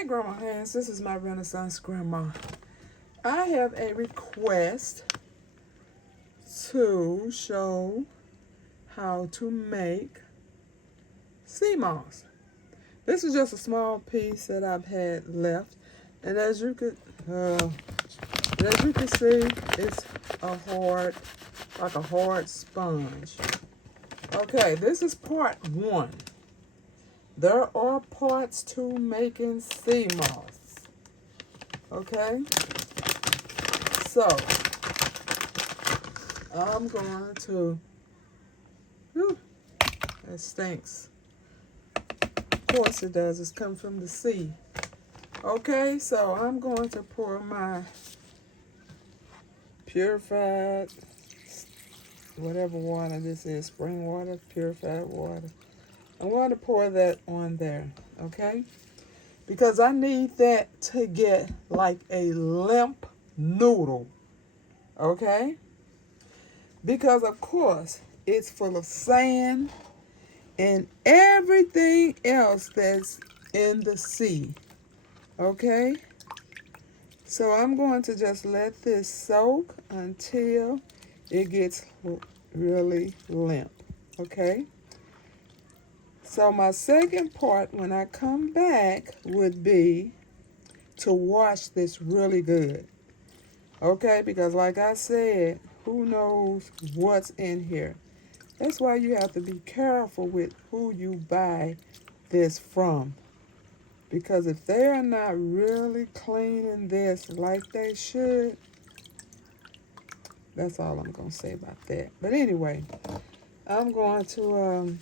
Hey Grandma Hands, this is my Renaissance Grandma. I have a request to show how to make sea moss. This is just a small piece that I've had left, and as you can see, it's like a hard sponge. Okay, this is part one. There are parts to making sea moss. Okay, so I'm going to. Whew, that stinks. Of course it does. It's come from the sea. Okay, so I'm going to pour my purified, whatever water this is, spring water, purified water. I want to pour that on there, okay? Because I need that to get like a limp noodle, okay? Because of course it's full of sand and everything else that's in the sea, okay? So I'm going to just let this soak until it gets really limp, okay? So my second part when I come back would be to wash this really good. Okay, because like I said, who knows what's in here. That's why you have to be careful with who you buy this from. Because if they are not really cleaning this like they should, that's all I'm going to say about that. But anyway, I'm going to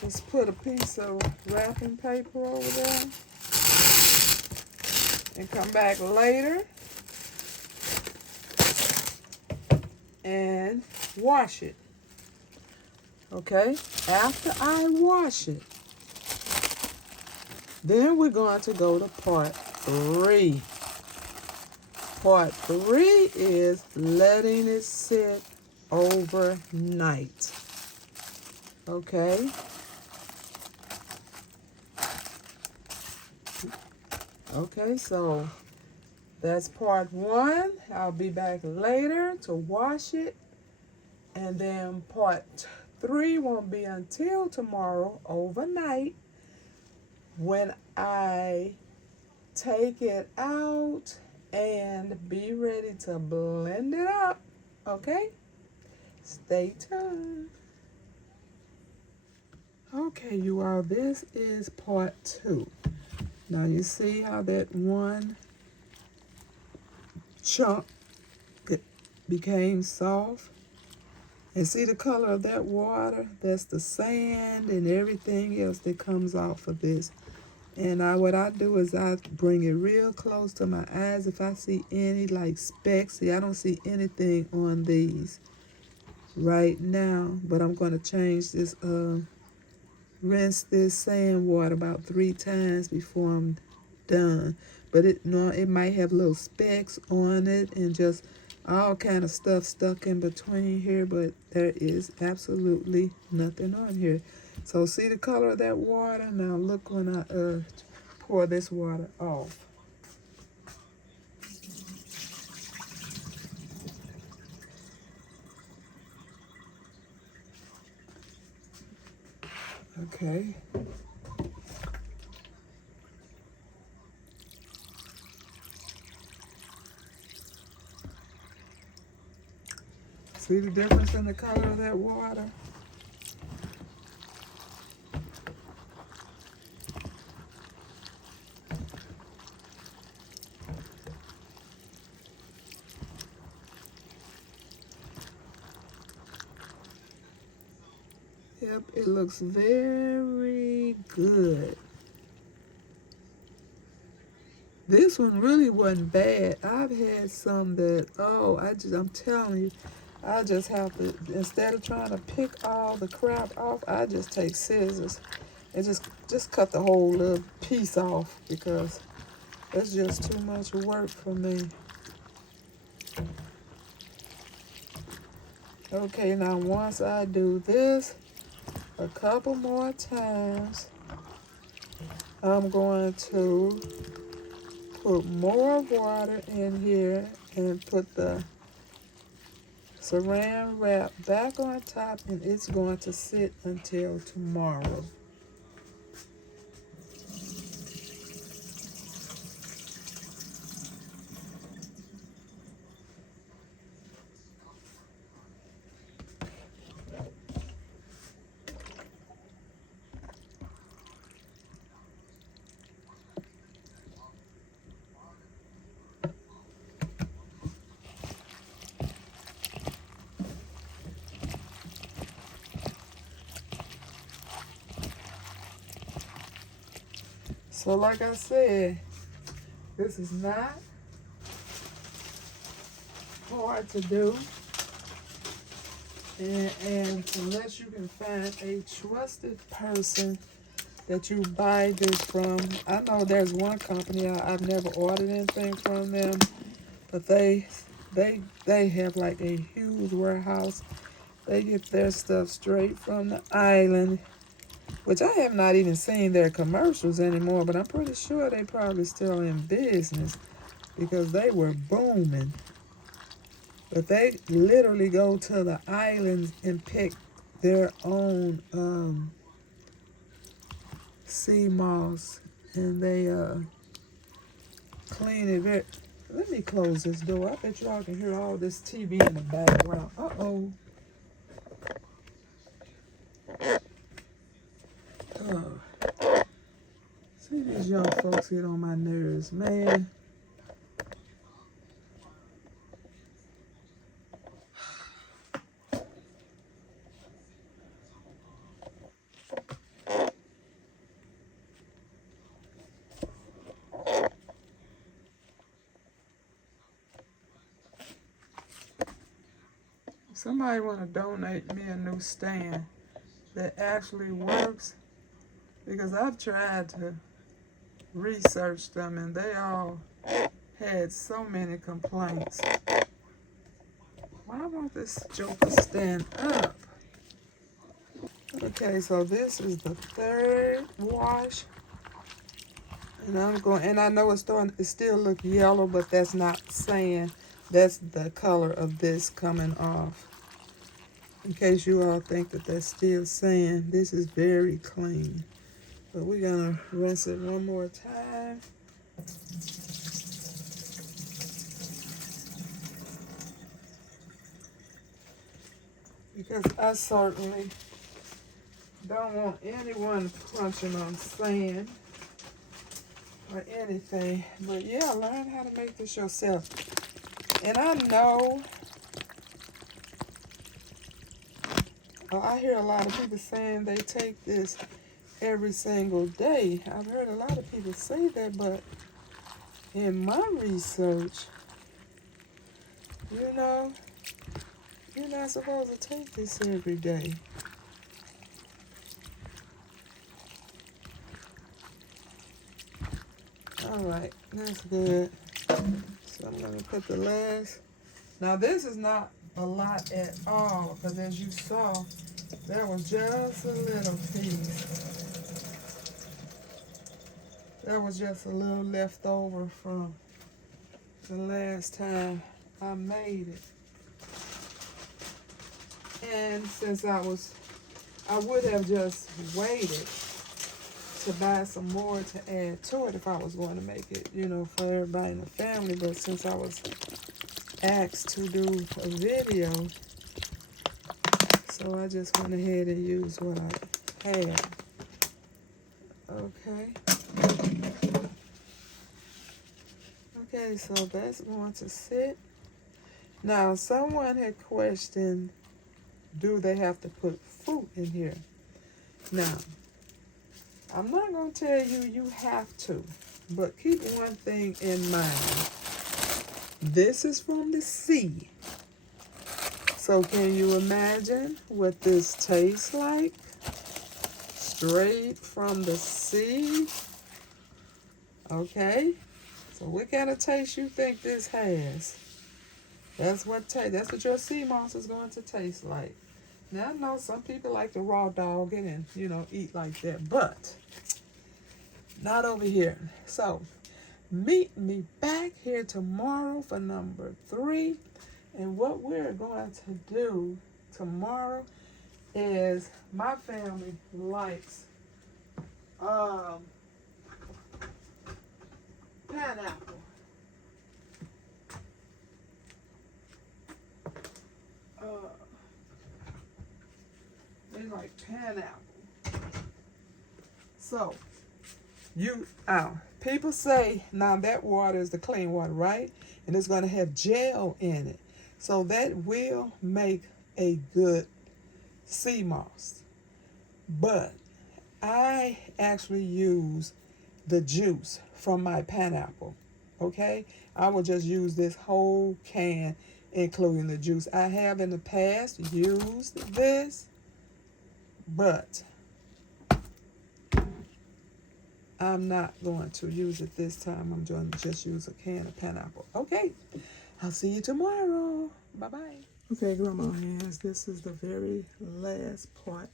just put a piece of wrapping paper over there and come back later and wash it. Okay, after I wash it, then we're going to go to part three. Part three is letting it sit overnight. Okay. Okay, so that's part one. I'll be back later to wash it. And then part three won't be until tomorrow overnight when I take it out and be ready to blend it up. Okay? Stay tuned. Okay, you all, this is part two. Now you see how that one chunk became soft? And see the color of that water? That's the sand and everything else that comes off of this. And what I do is I bring it real close to my eyes. If I see any like specks, see I don't see anything on these right now. But I'm going to change this, rinse this sand water about 3 times before I'm done. But it might have little specks on it and just all kind of stuff stuck in between here, but there is absolutely nothing on here. So see the color of that water? Now look when I pour this water off. Okay. See the difference in the color of that water? Yep, it looks very good. This one really wasn't bad. I've had some that, I'm telling you, I just have to, instead of trying to pick all the crap off, I just take scissors and just cut the whole little piece off because it's just too much work for me. Okay, now once I do this a couple more times, I'm going to put more water in here and put the saran wrap back on top, and it's going to sit until tomorrow. So like I said, this is not hard to do. And unless you can find a trusted person that you buy this from. I know there's one company, I've never ordered anything from them, but they have like a huge warehouse. They get their stuff straight from the island, which I have not even seen their commercials anymore, but I'm pretty sure they probably still in business because they were booming. But they literally go to the islands and pick their own sea moss, and they clean it very. Let me close this door. I bet y'all can hear all this TV in the background. Uh-oh. See, these young folks get on my nerves, man. Somebody want to donate me a new stand that actually works, because I've tried to research them and they all had so many complaints. Why won't this joker stand up? Okay, so this is the third wash. And I know it's still look yellow, but that's not saying that's the color of this coming off. In case you all think that that's still saying, this is very clean. But we're gonna rinse it one more time. Because I certainly don't want anyone crunching on sand or anything. But yeah, learn how to make this yourself. And I know, I hear a lot of people saying they take this every single day. I've heard a lot of people say that, but in my research, you're not supposed to take this every day. All right, that's good. So I'm gonna put the last. Now this is not a lot at all, because as you saw, there was just a little piece. There was just a little left over from the last time I made it. And since I would have just waited to buy some more to add to it if I was going to make it, for everybody in the family. But since I was asked to do a video, so I just went ahead and used what I had. Okay. Okay, so that's going to sit. Now, someone had questioned, do they have to put fruit in here? Now, I'm not going to tell you you have to, but keep one thing in mind. This is from the sea. So can you imagine what this tastes like? Straight from the sea. Okay? So what kind of taste you think this has? That's what your sea moss is going to taste like. Now, I know some people like to raw dog it and, eat like that. But not over here. So meet me back here tomorrow for number 3. And what we're going to do tomorrow is my family likes pineapple. Uh, they like pineapple. So people say now that water is the clean water, right? And it's going to have gel in it. So that will make a good sea moss. But I actually use the juice from my pineapple. Okay? I will just use this whole can, including the juice. I have in the past used this, but I'm not going to use it this time. I'm going to just use a can of pineapple. Okay, I'll see you tomorrow. Bye-bye. Okay, Grandma Hands, this is the very last part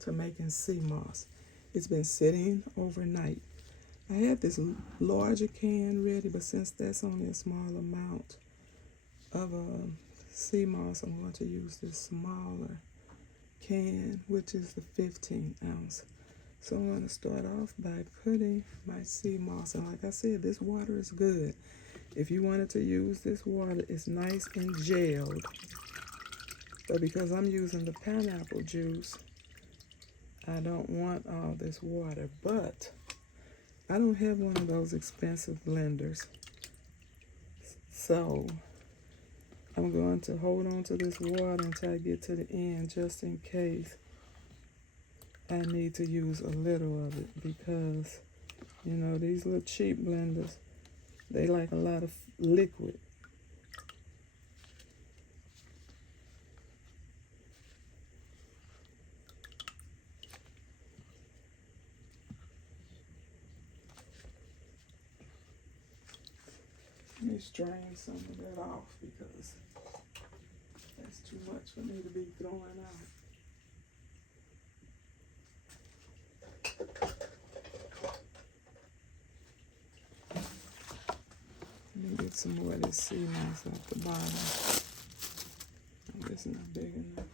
to making sea moss. It's been sitting overnight. I had this larger can ready, but since that's only a small amount of sea moss, I'm going to use this smaller can, which is the 15 ounce. So I'm going to start off by putting my sea moss. And like I said, this water is good. If you wanted to use this water, it's nice and gelled. But because I'm using the pineapple juice, I don't want all this water. But I don't have one of those expensive blenders. So I'm going to hold on to this water until I get to the end, just in case I need to use a little of it, because, you know, these little cheap blenders, they like a lot of liquid. Let me strain some of that off because that's too much for me to be throwing out. Let me get some more of this sea moss off the bottom. Oh, it's not big enough.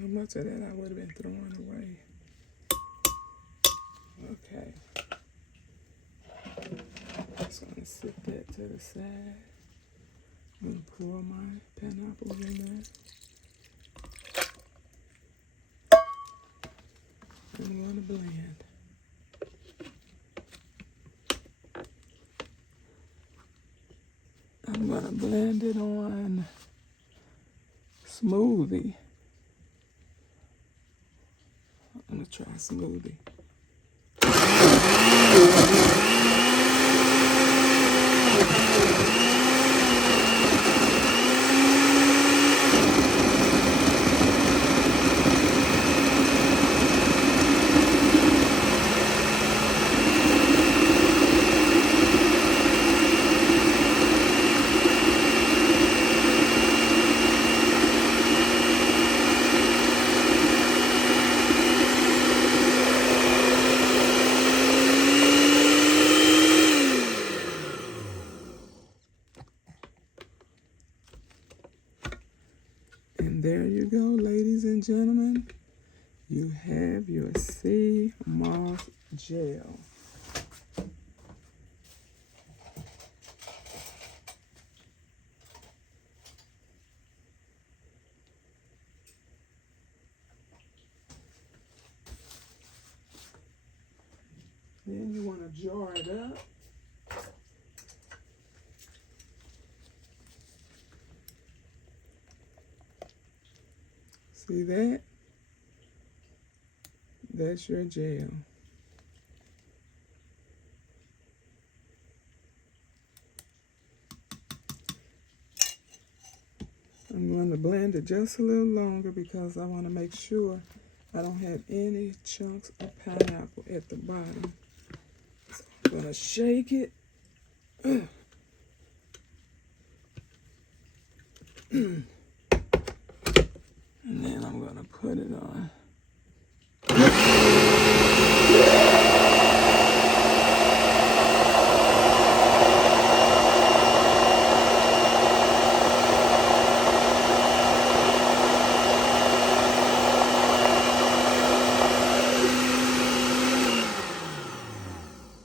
How much of that I would have been throwing away? Okay. Just gonna sit that to the side. I'm gonna pour my pineapples in there. I'm gonna blend. I'm gonna blend it on smoothie. I'm gonna try smoothie. And there you go, ladies and gentlemen. You have your sea moss gel. Then you want to jar it up. See that? That's your gel. I'm going to blend it just a little longer because I want to make sure I don't have any chunks of pineapple at the bottom. So I'm going to shake it. And then I'm going to put it on.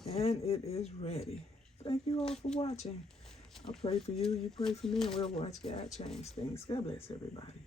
And it is ready. Thank you all for watching. I'll pray for you, you pray for me, and we'll watch God change things. God bless everybody.